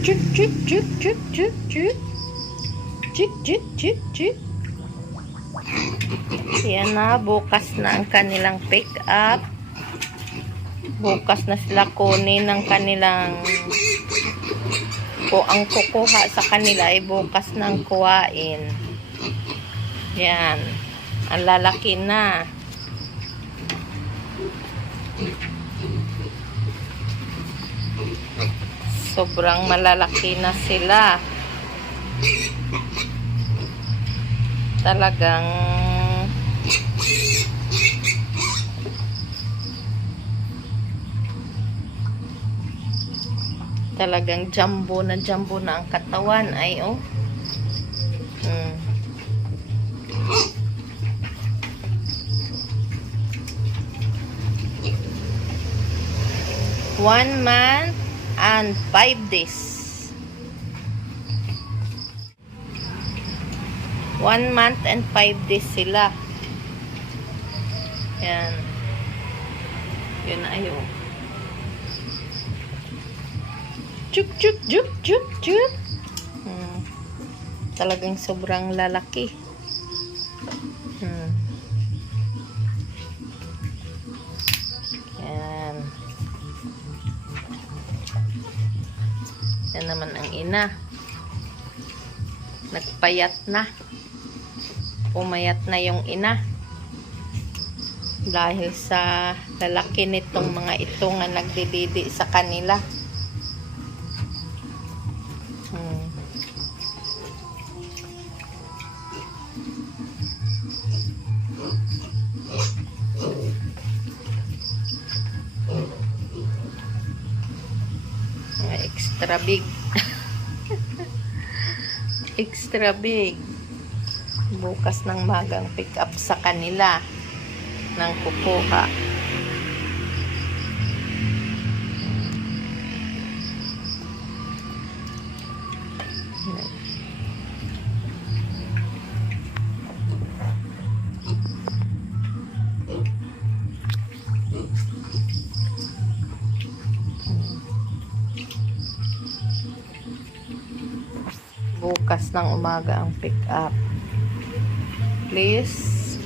Chuk, chuk, chuk, chuk, chuk, chuk. Chuk, chuk, chuk, chuk. Yan na, bukas na ang kanilang pick up. Bukas na sila kunin ng kanilang ang kukuha sa kanila ay bukas nang kuwain. Yan. Ang lalaki na. Sobrang malalaki na sila. Talagang jumbo na ang katawan ay oh. 1 month and 5 days. 1 month and 5 days sila. Yan. Yun na ayo. Chuk, chuk, chuk, chuk, chuk. Talagang sobrang lalaki. Yan. Yan naman ang ina. Nagpayat na. Pumayat na yung ina. Dahil sa lalaki nitong mga ito nga nagdididi sa kanila. Extra big. Extra big. Bukas ng magang pick up sa kanila ng kukuha. Bukas ng umaga ang pick up. Please,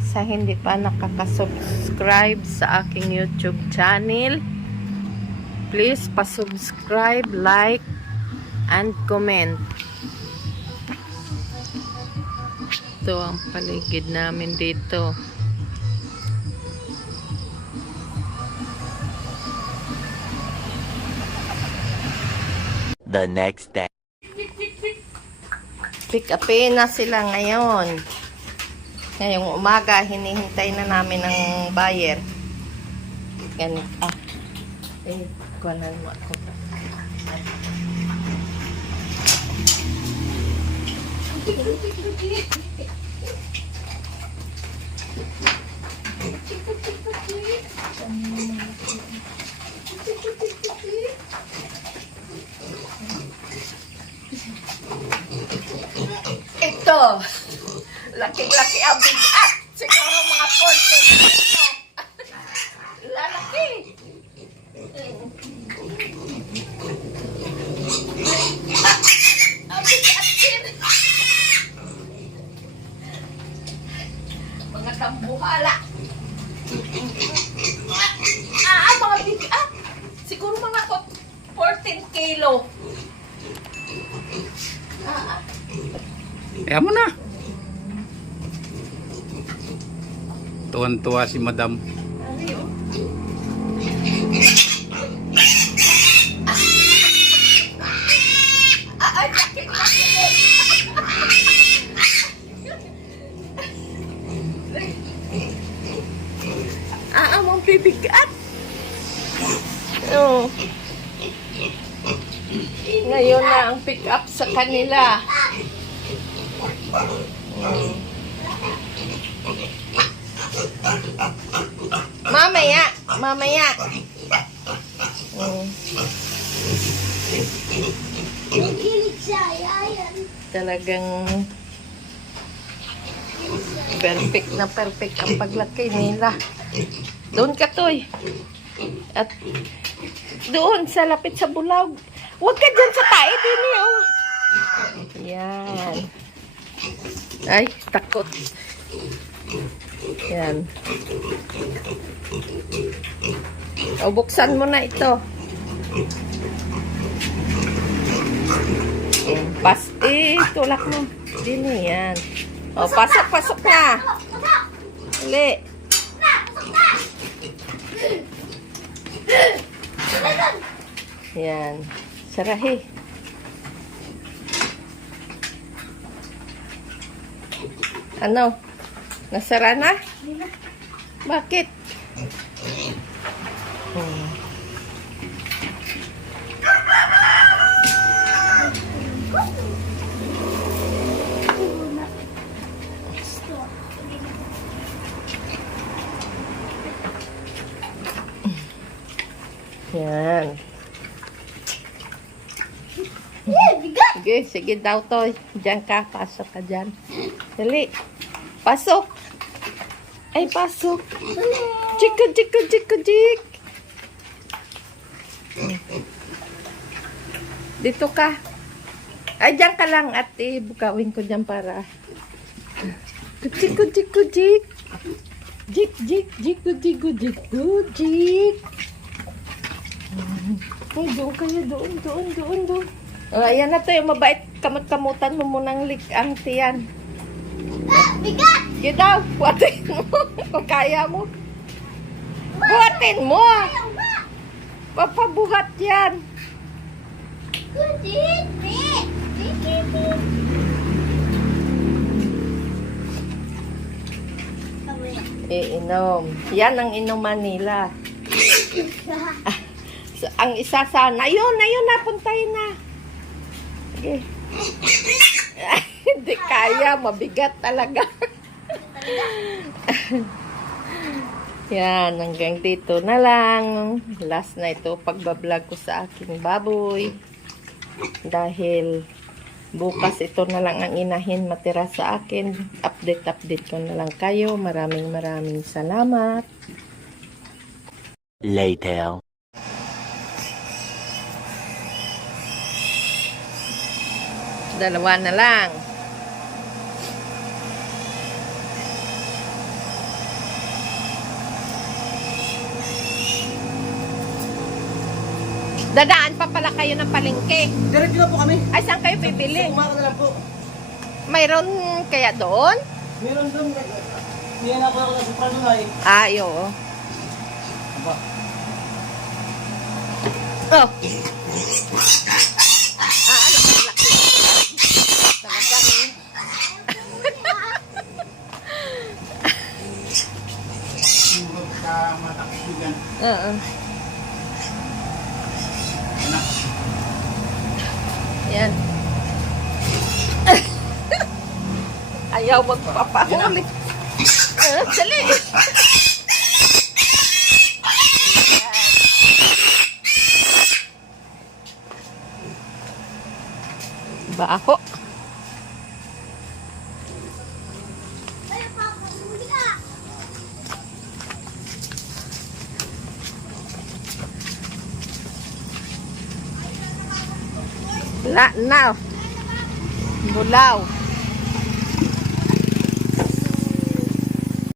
sa hindi pa nakaka-subscribe sa aking YouTube channel, please pa-subscribe, like, and comment. Ito ang paligid namin dito. The next day. Pick upin na sila ngayon. Ngayong umaga, hinihintay na namin ng buyer. Ganit. Kuhanan mo ako. Ito, laki-laki ang bigat. Siguro mga 40. Lalaki. Ang bigat din. Mga tambuhala. Mga bigat. Siguro mga 14 kilo. Kaya mo na. Tuwan-tuwa si madam. Ay, sakit. Mong bibigat. Oh. Ngayon na ang pick up sa kanila. Mamaya. Talagang perfect ang paglaki nila. Doon ka, Toy. At doon sa lapit sa bulaw. Huwag ka dyan sa tae din eh, oh. Yan. Ay, takot. Yan. O, buksan mo na ito. Tulak mo. Dini, yan. O, pasok na. Uli. Yan. Sarahi. Ano? Nasara na? Bakit? Yan. Sige daw to. Diyan ka. Pasok ka dyan. Dali. Pasok. Ay, pasok. Jik. Dito ka. Ay, dyan ka lang, ate. Bukawin ko dyan para. Jik. Ay, doon kayo. Doon. Oh, ayan na to. Yung mabait. Kamot-kamutan mo munang ang tiyan. Bigat! Yun daw. Buhatin mo. Kung kaya mo. Buhatin mo. Papabuhat yan. Iinom. Yan ang inuman nila. Ang isa sana. Ayun, napuntahin na. Sige. Hindi kaya. Mabigat talaga. Yan, hanggang dito na lang. Last na ito pagbablog ko sa aking baboy. Dahil bukas ito na lang ang inahin matira sa akin. Update ko na lang kayo. Maraming salamat. Later. Dalawa na lang. Dadaan pa pala kayo ng palengke. Diretso na po kami. Ay, saan kayo bibili? Kumaka na lang po. Mayroon kaya doon? Meron doon. Hindi na ako sa Pranulay. Ay, oo. Aba. Oh. Laki. Talagang. Sigurad ka mataksugan. Oo. Yan. Ayaw magpapahuli. Dali. Baho. La, now. Bulaw.